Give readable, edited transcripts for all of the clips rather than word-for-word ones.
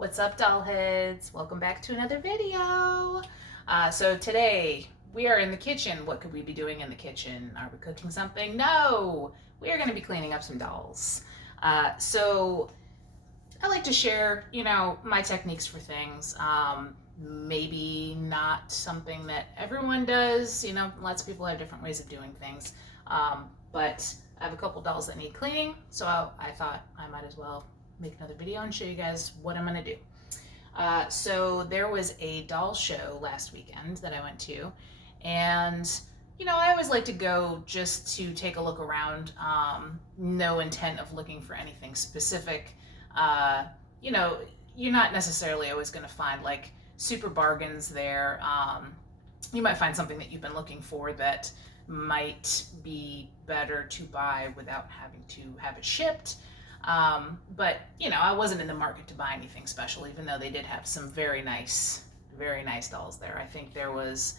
What's up, doll heads? Welcome back to another video. So today we are in the kitchen. What could we be doing in the kitchen? Are we cooking something? No, we are going to be cleaning up some dolls. So I like to share, my techniques for things. Maybe not something that everyone does. Lots of people have different ways of doing things. But I have a couple dolls that need cleaning, so I thought I might as well make another video and show you guys what I'm gonna do. So there was a doll show last weekend that I went to, and I always like to go just to take a look around, no intent of looking for anything specific. You're not necessarily always going to find like super bargains there. You might find something that you've been looking for that might be better to buy without having to have it shipped. But I wasn't in the market to buy anything special, even though they did have some very nice dolls there. I think there was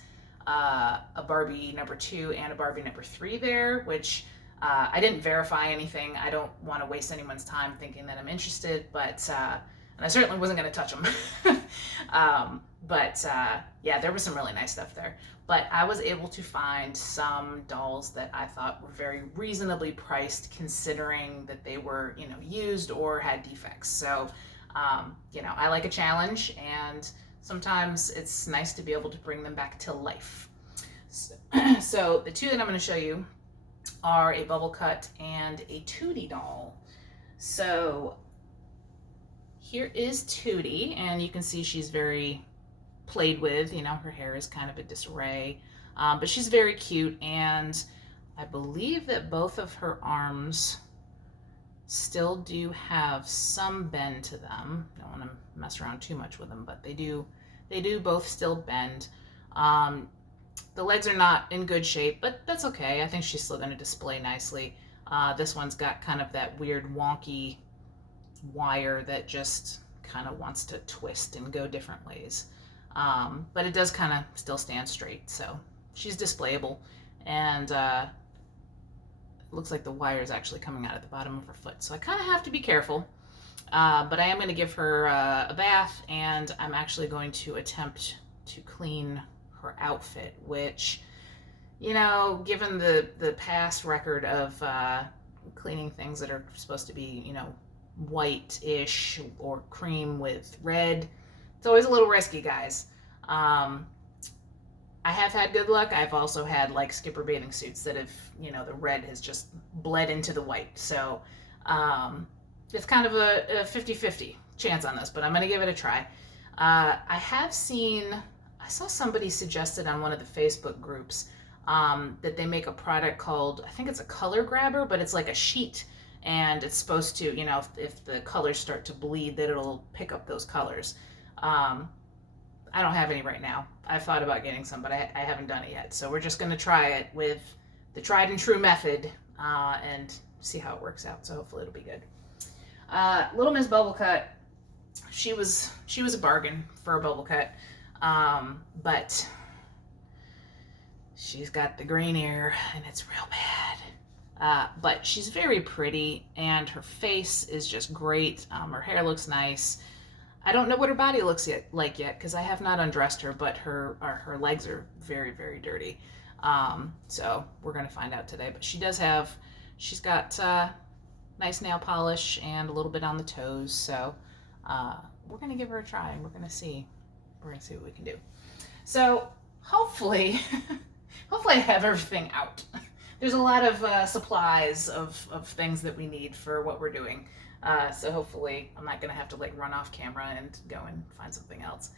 a Barbie number 2 and a Barbie number 3 there, which I didn't verify anything. I don't want to waste anyone's time thinking that I'm interested, but and I certainly wasn't going to touch them. Yeah, there was some really nice stuff there. But I was able to find some dolls that I thought were very reasonably priced, considering that they were, used or had defects. So, I like a challenge, and sometimes it's nice to be able to bring them back to life. So the two that I'm going to show you are a Bubble Cut and a Tootie doll. So here is Tootie, and you can see she's very played with. Her hair is kind of a disarray, but she's very cute, and I believe that both of her arms still do have some bend to them. Don't want to mess around too much with them, but they do both still bend. The legs are not in good shape, but that's okay. I think she's still going to display nicely. This one's got kind of that weird wonky wire that just kind of wants to twist and go different ways. But it does kind of still stand straight, so she's displayable. And looks like the wire is actually coming out at the bottom of her foot, so I kind of have to be careful. But I am going to give her a bath, and I'm actually going to attempt to clean her outfit, which, given the past record of cleaning things that are supposed to be, white-ish or cream with red, it's always a little risky, guys. I have had good luck. I've also had like Skipper bathing suits that have, the red has just bled into the white. So it's kind of a 50-50 chance on this, but I'm going to give it a try. I saw somebody suggested on one of the Facebook groups that they make a product called, I think it's a color grabber, but it's like a sheet, and it's supposed to, if the colors start to bleed, that it'll pick up those colors. I don't have any right now. I've thought about getting some, but I haven't done it yet. So we're just going to try it with the tried and true method and see how it works out. So hopefully it'll be good. Little Miss Bubble Cut, she was a bargain for a Bubble Cut, but she's got the green ear and it's real bad. But she's very pretty, and her face is just great. Her hair looks nice. I don't know what her body looks like yet because I have not undressed her, but her legs are very, very dirty. So we're going to find out today. But she's got nice nail polish and a little bit on the toes. So we're going to give her a try, and we're going to see what we can do. So hopefully, hopefully I have everything out. There's a lot of supplies of things that we need for what we're doing. So hopefully I'm not going to have to like run off camera and go and find something else.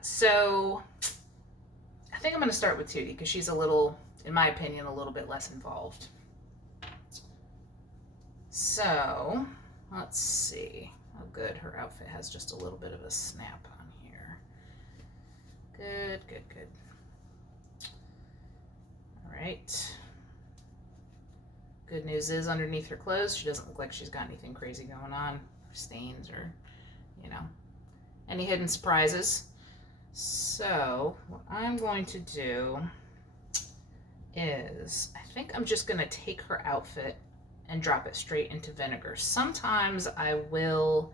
So I think I'm going to start with Tootie because she's a little, in my opinion, a little bit less involved. So let's see. Oh, good. Her outfit has just a little bit of a snap on here. Good. All right. Good news is underneath her clothes, she doesn't look like she's got anything crazy going on, stains or, any hidden surprises. So what I'm going to do is, I think I'm just going to take her outfit and drop it straight into vinegar. Sometimes I will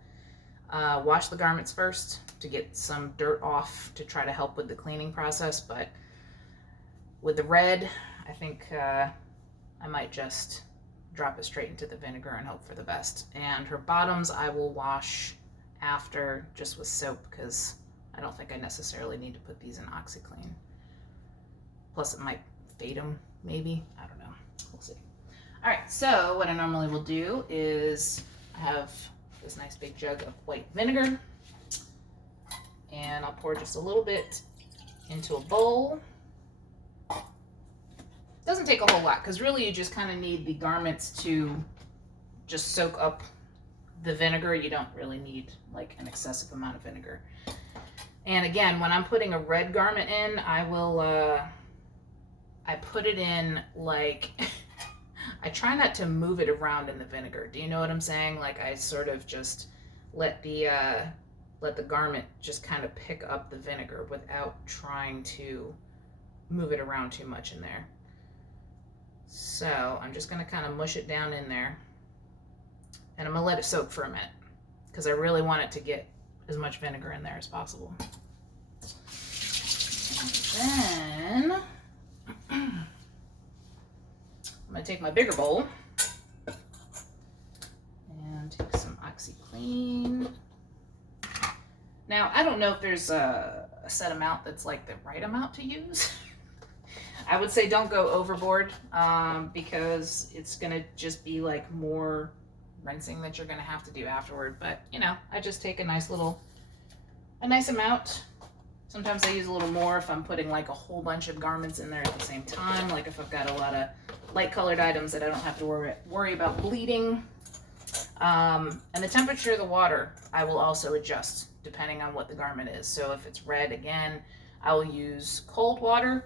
Wash the garments first to get some dirt off to try to help with the cleaning process, but with the red, I think I might just drop it straight into the vinegar and hope for the best. And her bottoms I will wash after just with soap, because I don't think I necessarily need to put these in OxiClean. Plus it might fade them, maybe. I don't know. We'll see. All right, so what I normally will do is I have this nice big jug of white vinegar, and I'll pour just a little bit into a bowl. Doesn't take a whole lot, because really you just kind of need the garments to just soak up the vinegar. You don't really need like an excessive amount of vinegar. And again, when I'm putting a red garment in, I will I put it in like I try not to move it around in the vinegar. Do you know what I'm saying? Like I sort of just let the garment just kind of pick up the vinegar without trying to move it around too much in there. So I'm just going to kind of mush it down in there, and I'm going to let it soak for a minute because I really want it to get as much vinegar in there as possible. And then I'm going to take my bigger bowl and take some OxiClean. Now, I don't know if there's a set amount that's like the right amount to use. I would say don't go overboard because it's going to just be like more rinsing that you're going to have to do afterward. But, you know, I just take a nice amount. Sometimes I use a little more if I'm putting like a whole bunch of garments in there at the same time. Like if I've got a lot of light colored items that I don't have to worry about bleeding. And the temperature of the water, I will also adjust depending on what the garment is. So if it's red, again, I will use cold water.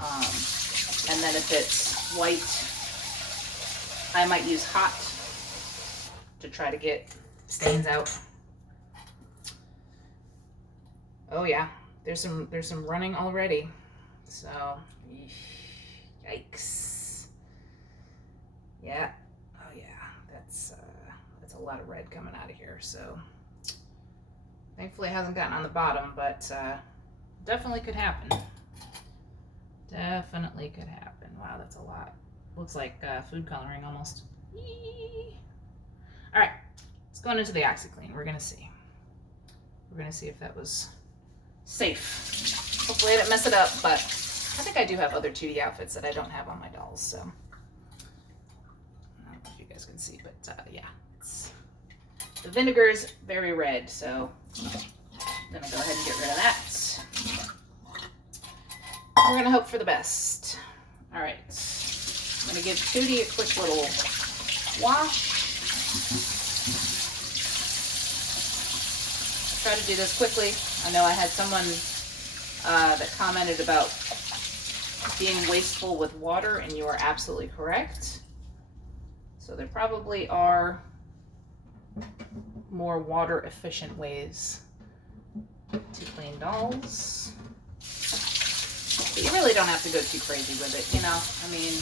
And then if it's white, I might use hot to try to get stains out. Oh yeah, there's some running already. So, yikes. Yeah. Oh yeah, that's a lot of red coming out of here. So, thankfully it hasn't gotten on the bottom, but definitely could happen. Definitely could happen. Wow, that's a lot. Looks like food coloring almost. All right, let's go into the OxiClean. We're gonna see. We're gonna see if that was safe. Hopefully I didn't mess it up, but I think I do have other 2D outfits that I don't have on my dolls, so. I don't know if you guys can see, but yeah. The vinegar's very red, so I'm gonna go ahead and get rid of that. We're gonna hope for the best. All right, I'm gonna give Tootie a quick little wash. Try to do this quickly. I know I had someone that commented about being wasteful with water, and you are absolutely correct. So there probably are more water efficient ways to clean dolls. But you really don't have to go too crazy with it, you know? I mean,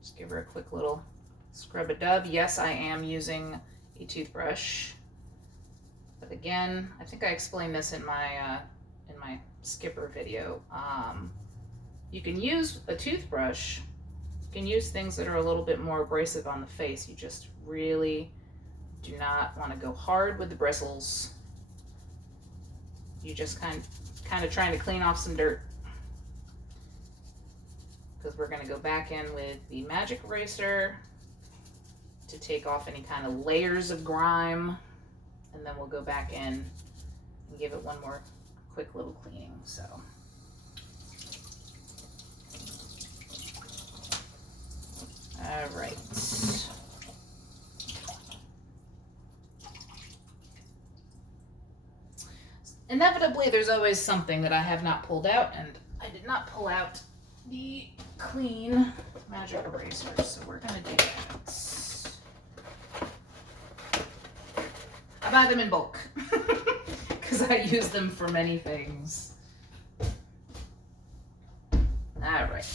just give her a quick little scrub-a-dub. Yes, I am using a toothbrush. But again, I think I explained this in my skipper video. You can use a toothbrush. You can use things that are a little bit more abrasive on the face. You just really do not want to go hard with the bristles. You just kind of trying to clean off some dirt, because we're going to go back in with the magic eraser to take off any kind of layers of grime, and then we'll go back in and give it one more quick little cleaning. So all right. Inevitably, there's always something that I have not pulled out, and I did not pull out the clean magic erasers, so we're going to do that. I buy them in bulk, because I use them for many things. All right.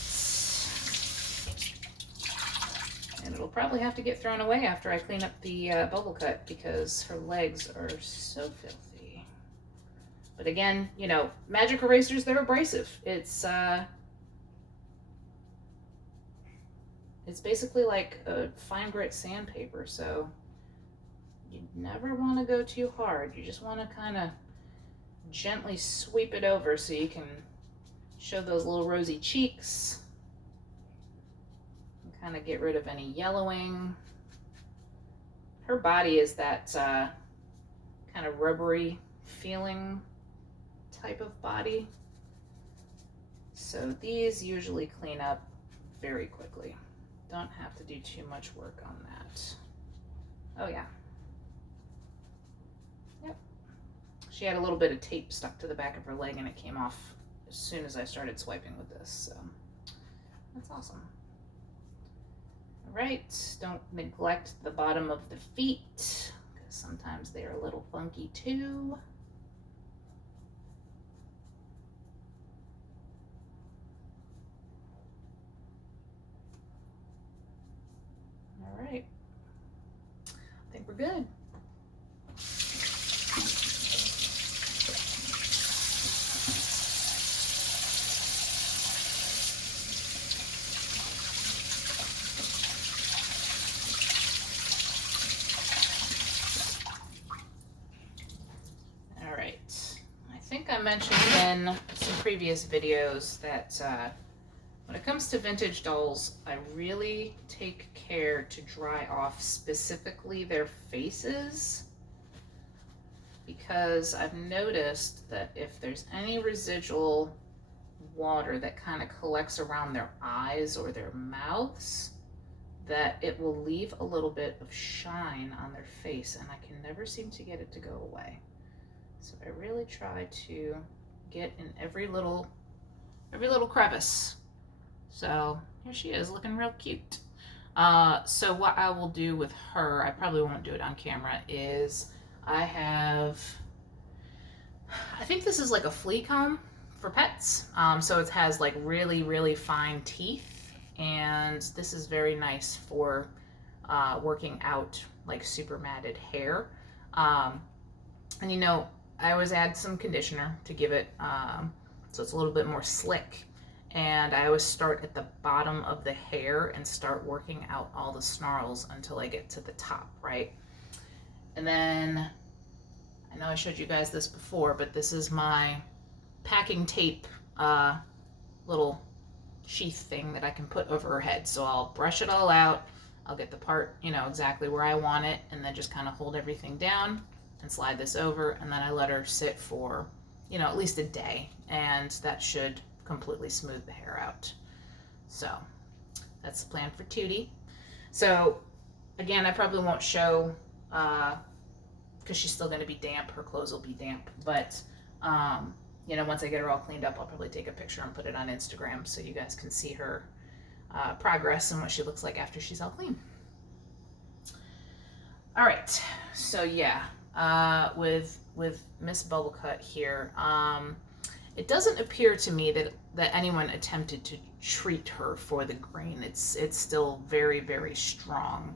And it'll probably probably have to get thrown away after I clean up the bubble cut because her legs are so filthy. But again, you know, magic erasers, they're abrasive. It's basically like a fine grit sandpaper, so you never want to go too hard. You just want to kind of gently sweep it over so you can show those little rosy cheeks. Kind of get rid of any yellowing. Her body is that kind of rubbery feeling type of body. So these usually clean up very quickly. Don't have to do too much work on that. Oh yeah. Yep. She had a little bit of tape stuck to the back of her leg and it came off as soon as I started swiping with this. So that's awesome. All right, don't neglect the bottom of the feet because sometimes they are a little funky too. All right, I think we're good. I mentioned in some previous videos that when it comes to vintage dolls, I really take care to dry off specifically their faces, because I've noticed that if there's any residual water that kind of collects around their eyes or their mouths, that it will leave a little bit of shine on their face, and I can never seem to get it to go away. So I really try to get in every little crevice. So here she is, looking real cute. So what I will do with her, I probably won't do it on camera, is I think this is like a flea comb for pets. So it has like really, really fine teeth, and this is very nice for working out like super matted hair. And you know, I always add some conditioner to give it so it's a little bit more slick. And I always start at the bottom of the hair and start working out all the snarls until I get to the top, right? And then, I know I showed you guys this before, but this is my packing tape little sheath thing that I can put over her head. So I'll brush it all out. I'll get the part, you know, exactly where I want it, and then just kind of hold everything down and slide this over, and then I let her sit for, you know, at least a day, and that should completely smooth the hair out. So that's the plan for Tootie. So again, I probably won't show because she's still going to be damp. Her clothes will be damp, but you know, once I get her all cleaned up, I'll probably take a picture and put it on Instagram so you guys can see her progress and what she looks like after she's all clean. All right, so yeah. With Miss Bubblecut here, it doesn't appear to me that anyone attempted to treat her for the grain. It's still very, very strong.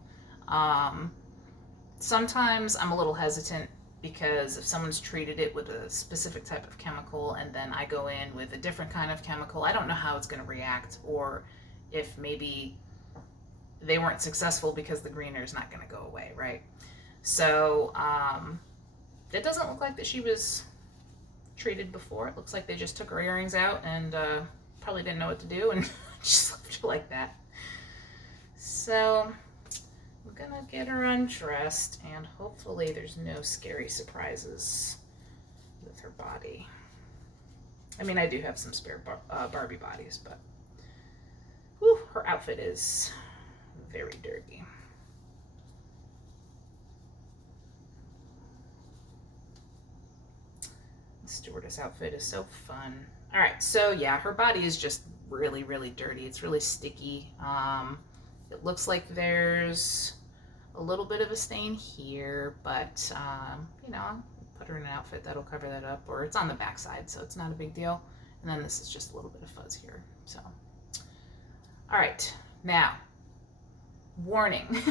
Sometimes I'm a little hesitant because if someone's treated it with a specific type of chemical and then I go in with a different kind of chemical, I don't know how it's going to react, or if maybe they weren't successful because the greener is not going to go away, right? So it doesn't look like that she was treated before. It looks like they just took her earrings out and probably didn't know what to do and just left her like that. So I'm gonna get her undressed, and hopefully there's no scary surprises with her body. I mean, I do have some spare Barbie bodies, but whew, her outfit is very dirty. Stewardess outfit is so fun. All right, so yeah, her body is just really, really dirty. It's really sticky. It looks like there's a little bit of a stain here, but you know, I'll put her in an outfit that'll cover that up, or it's on the back side, so it's not a big deal. And then this is just a little bit of fuzz here. So, all right, now warning.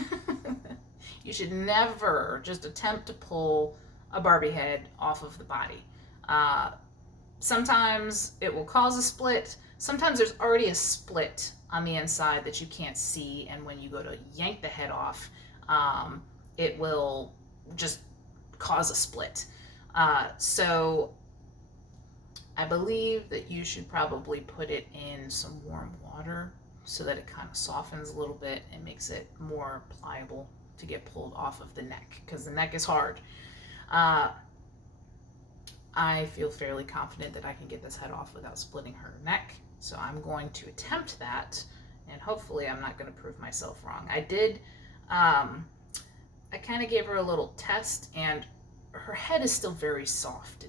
You should never just attempt to pull a Barbie head off of the body. Uh, Sometimes it will cause a split. Sometimes there's already a split on the inside that you can't see, and when you go to yank the head off, it will just cause a split. So I believe that you should probably put it in some warm water so that it kind of softens a little bit and makes it more pliable to get pulled off of the neck, because the neck is hard. Uh, I feel fairly confident that I can get this head off without splitting her neck, so I'm going to attempt that, and hopefully I'm not going to prove myself wrong. I kind of gave her a little test, and her head is still very soft.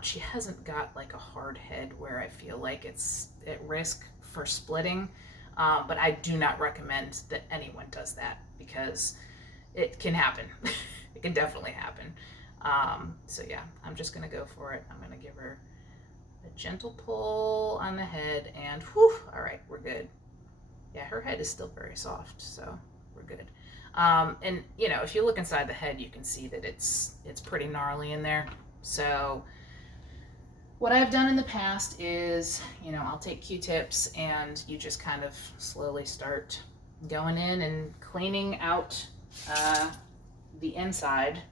She hasn't got like a hard head where I feel like it's at risk for splitting, but I do not recommend that anyone does that because it can happen. It can definitely happen. So yeah, I'm just gonna go for it. I'm gonna give her a gentle pull on the head, and whew, all right, we're good. Yeah, her head is still very soft, so we're good. And you know, if you look inside the head, you can see that it's pretty gnarly in there. So what I've done in the past is, you know, I'll take Q-tips and you just kind of slowly start going in and cleaning out the inside,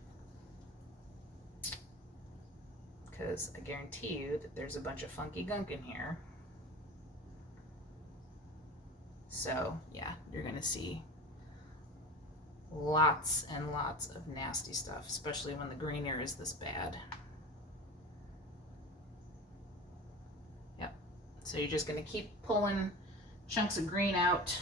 because I guarantee you that there's a bunch of funky gunk in here. So yeah, you're gonna see lots and lots of nasty stuff, especially when the green ear is this bad. Yep. So you're just gonna keep pulling chunks of green out.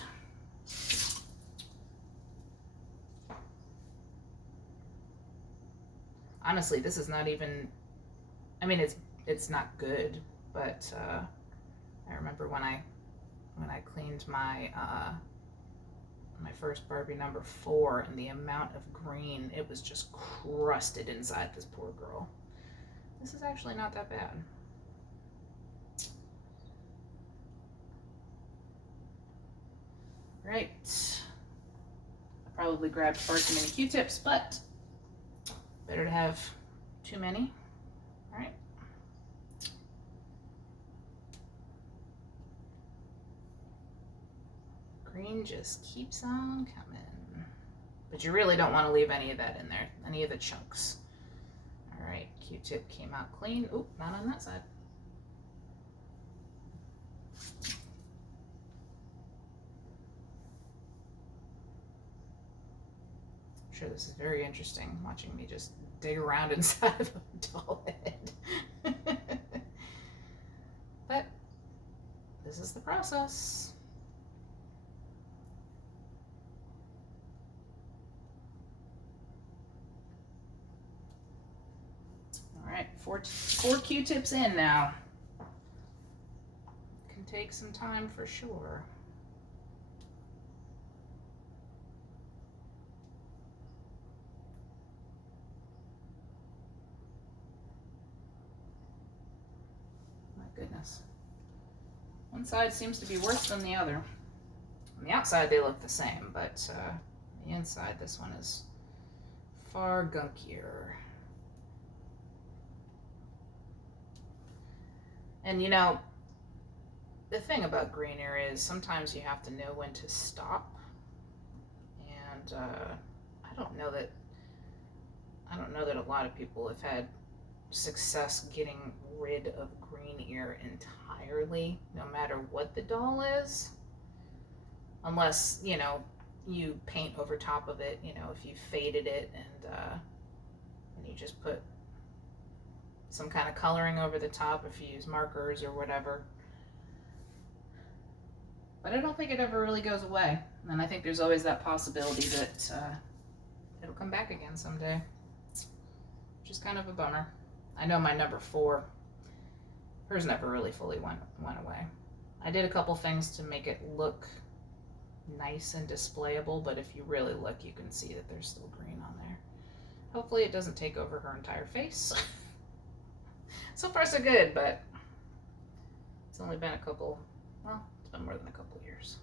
Honestly, this is not even, I mean, it's not good, but I remember when I cleaned my my first Barbie number 4, and the amount of green, it was just crusted inside this poor girl. This is actually not that bad. Right. I probably grabbed far too many Q-tips, but better to have too many. All right. Green just keeps on coming. But you really don't want to leave any of that in there, any of the chunks. All right, Q-tip came out clean. Oop, not on that side. I'm sure this is very interesting, watching me just dig around inside of a doll head. But this is the process. All right, four Q-tips in now. Can take some time for sure. My goodness. One side seems to be worse than the other. On the outside they look the same, but the inside, this one is far gunkier. And you know, the thing about green ear is sometimes you have to know when to stop. And I don't know that a lot of people have had success getting rid of green ear entirely, no matter what the doll is. Unless, you know, you paint over top of it, you know, if you faded it and you just put some kind of coloring over the top, if you use markers or whatever. But I don't think it ever really goes away. And I think there's always that possibility that it'll come back again someday, which is kind of a bummer. I know my number 4, hers never really fully went away. I did a couple things to make it look nice and displayable, but if you really look, you can see that there's still green on there. Hopefully it doesn't take over her entire face. So far so good, but it's only been a couple, well, it's been more than a couple years.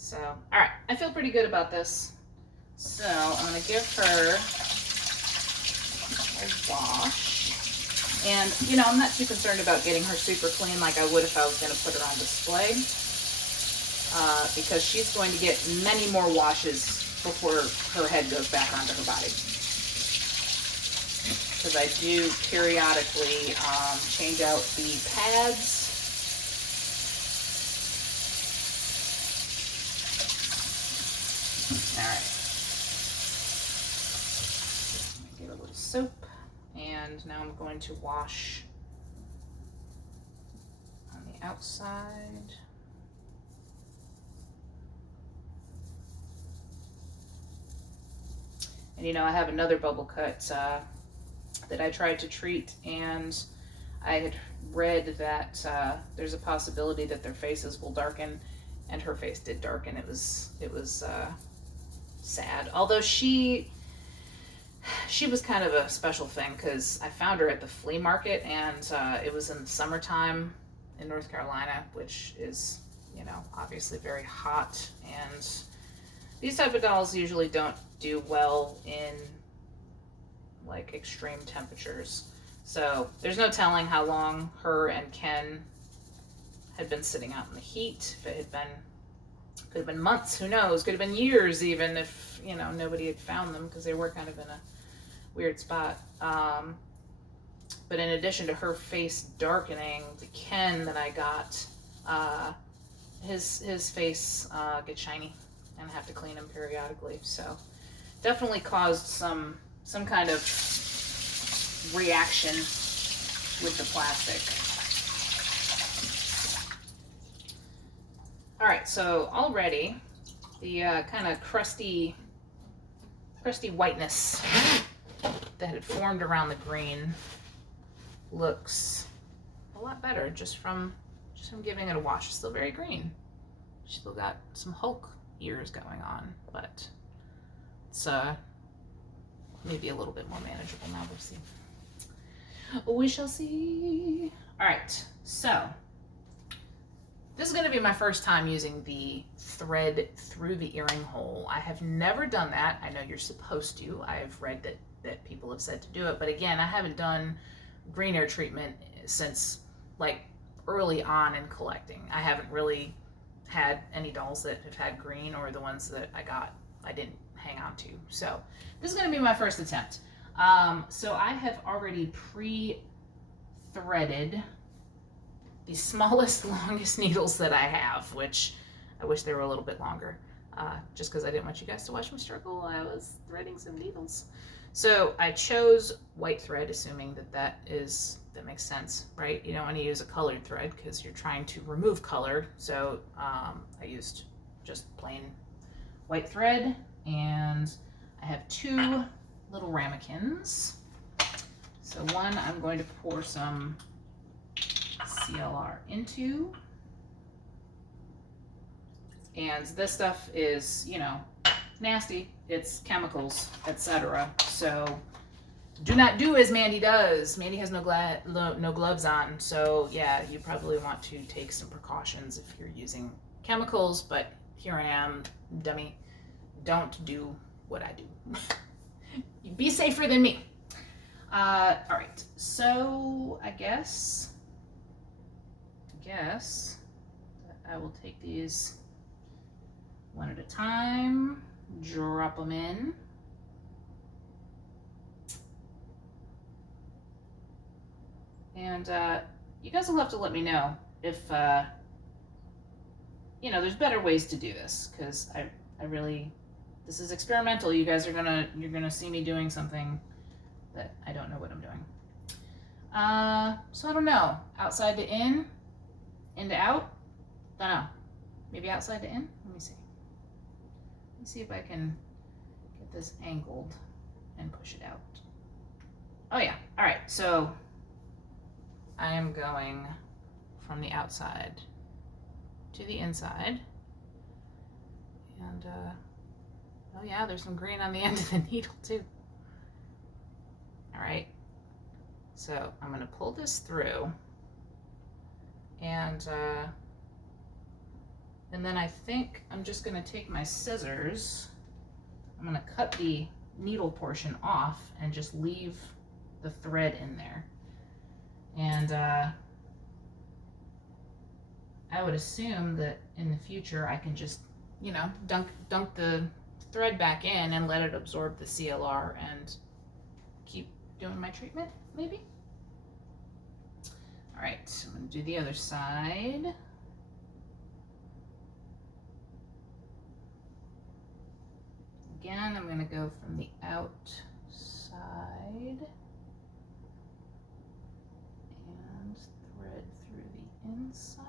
So, all right, I feel pretty good about this. So I'm gonna give her a wash. And, you know, I'm not too concerned about getting her super clean like I would if I was gonna put her on display. Because she's going to get many more washes before her head goes back onto her body. Because I do periodically change out the pads. All right. Get a little soap, and now I'm going to wash on the outside. And you know, I have another bubble cut that I tried to treat, and I had read that there's a possibility that their faces will darken, and her face did darken. It was sad. Although she was kind of a special thing, because I found her at the flea market, and it was in the summertime in North Carolina, which is, you know, obviously very hot, and these type of dolls usually don't do well in like extreme temperatures. So there's no telling how long her and Ken had been sitting out in the heat. If it had been, could have been months, who knows, could have been years even, if, you know, nobody had found them, because they were kind of in a weird spot. But in addition to her face darkening, the Ken that I got, his face gets shiny, and I have to clean him periodically. So definitely caused some kind of reaction with the plastic. All right, so already the kind of crusty whiteness that had formed around the green looks a lot better just from giving it a wash. It's still very green. Still got some Hulk ears going on, but it's maybe a little bit more manageable now. We'll see. We shall see. All right, so this is going to be my first time using the thread through the earring hole. I have never done that. I know you're supposed to. I've read that people have said to do it, but again, I haven't done green ear treatment since like early on in collecting. I haven't really had any dolls that have had green, or the ones that I didn't hang on to. So this is going to be my first attempt. So I have already pre-threaded the smallest, longest needles that I have, which I wish they were a little bit longer, just because I didn't want you guys to watch me struggle while I was threading some needles. So I chose white thread, assuming that makes sense, right? You don't want to use a colored thread because you're trying to remove color. So I used just plain white thread, and I have 2 little ramekins. So one I'm going to pour some CLR into, and this stuff is, you know, nasty. It's chemicals, etc. So do not do as Mandy does. Mandy has no gloves on, so yeah, you probably want to take some precautions if you're using chemicals, but here I am, dummy. Don't do what I do. Be safer than me. All right, so I guess I will take these one at a time, drop them in. And you guys will have to let me know if, you know, there's better ways to do this, because I really, this is experimental. You guys are you're gonna see me doing something that I don't know what I'm doing. So I don't know. Outside to in to out? Don't know. Maybe outside to in? Let me see. Let me see if I can get this angled and push it out. Oh yeah. All right. So I am going from the outside to the inside. And oh yeah, there's some green on the end of the needle too. All right. So I'm going to pull this through, and And then I think I'm just gonna take my scissors, I'm gonna cut the needle portion off and just leave the thread in there. And I would assume that in the future I can just, you know, dunk the thread back in and let it absorb the CLR and keep doing my treatment, maybe? All right, I'm gonna do the other side. Again, I'm gonna go from the outside and thread through the inside.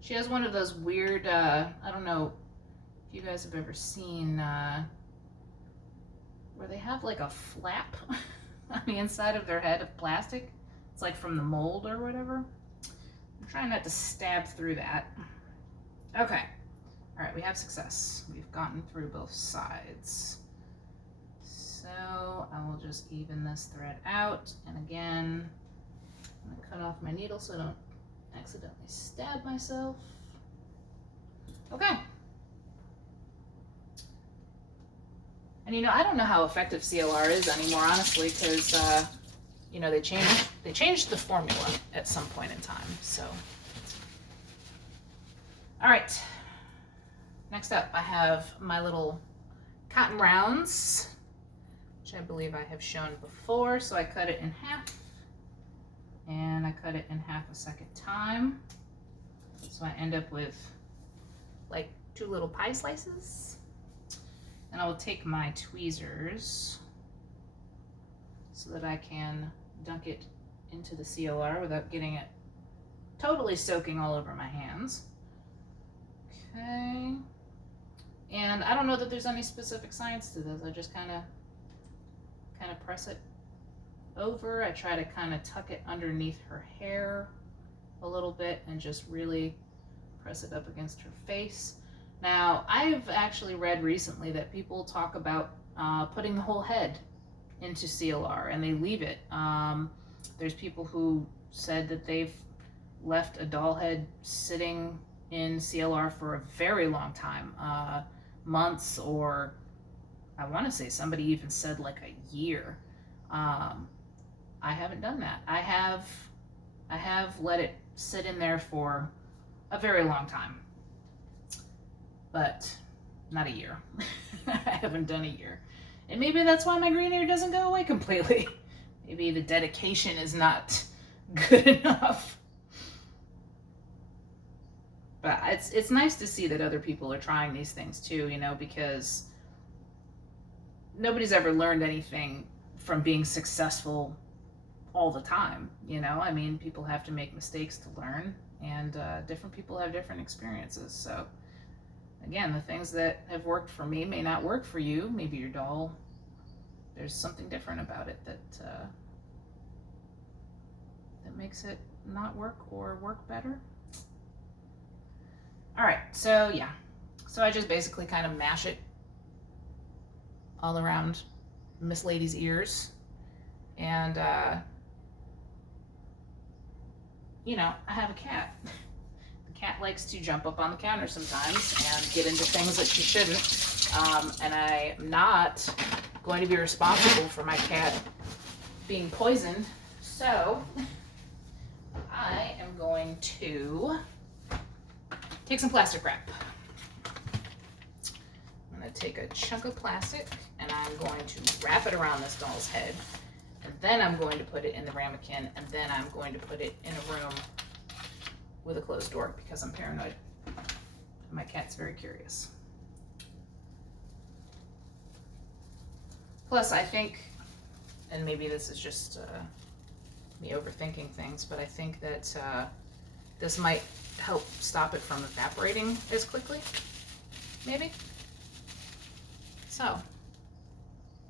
She has one of those weird, I don't know if you guys have ever seen, where they have like a flap on the inside of their head of plastic. It's like from the mold or whatever. I'm trying not to stab through that. Okay. All right, we have success. We've gotten through both sides. So I will just even this thread out. And again, I'm gonna cut off my needle so I don't accidentally stab myself. Okay. And you know, I don't know how effective CLR is anymore, honestly, because you know, they changed the formula at some point in time. So, all right. Next up, I have my little cotton rounds, which I believe I have shown before. So I cut it in half, and I cut it in half a second time. So I end up with like 2 little pie slices. And I will take my tweezers so that I can dunk it into the CLR without getting it totally soaking all over my hands. Okay. And I don't know that there's any specific science to this. I just kind of press it over. I try to kind of tuck it underneath her hair a little bit and just really press it up against her face. Now, I've actually read recently that people talk about putting the whole head into CLR and they leave it. There's people who said that they've left a doll head sitting in CLR for a very long time, months, or I want to say somebody even said like a year. I haven't done that. I have let it sit in there for a very long time, but not a year. I haven't done a year. And maybe that's why my green hair doesn't go away completely. Maybe the dedication is not good enough. But it's nice to see that other people are trying these things too, you know, because nobody's ever learned anything from being successful all the time, you know? I mean, people have to make mistakes to learn, and different people have different experiences. So again, the things that have worked for me may not work for you. Maybe your doll, there's something different about it that makes it not work or work better. All right, so yeah. So I just basically kind of mash it all around Miss Lady's ears. And, you know, I have a cat. The cat likes to jump up on the counter sometimes and get into things that she shouldn't. And I'm not going to be responsible for my cat being poisoned. So I am going to take some plastic wrap. I'm going to take a chunk of plastic and I'm going to wrap it around this doll's head. And then I'm going to put it in the ramekin, and then I'm going to put it in a room with a closed door because I'm paranoid. My cat's very curious. Plus, I think, and maybe this is just me overthinking things, but I think that this might help stop it from evaporating as quickly, maybe. So,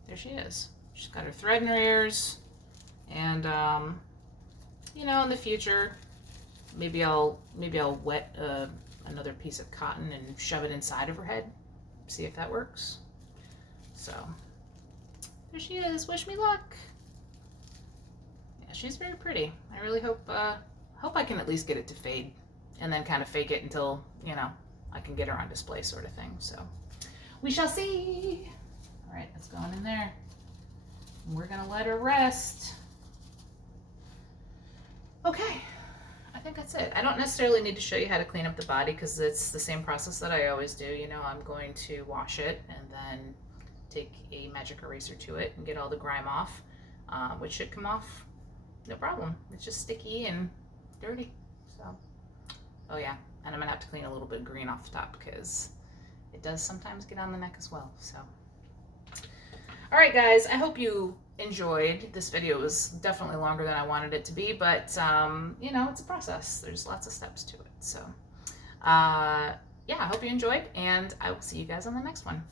there she is. She's got her thread in her ears, and you know, in the future, maybe I'll wet another piece of cotton and shove it inside of her head, see if that works. So, there she is. Wish me luck. Yeah, she's very pretty. I really hope I can at least get it to fade. and then kind of fake it until, you know, I can get her on display sort of thing. So we shall see. All right, that's going in there. We're gonna let her rest. Okay, I think that's it. I don't necessarily need to show you how to clean up the body because it's the same process that I always do. You know, I'm going to wash it and then take a magic eraser to it and get all the grime off, which should come off no problem. It's just sticky and dirty. So, oh yeah, and I'm gonna have to clean a little bit of green off the top because it does sometimes get on the neck as well. So, all right, guys, I hope you enjoyed this video. It was definitely longer than I wanted it to be, but you know, it's a process. There's lots of steps to it. So, yeah, I hope you enjoyed, and I will see you guys on the next one.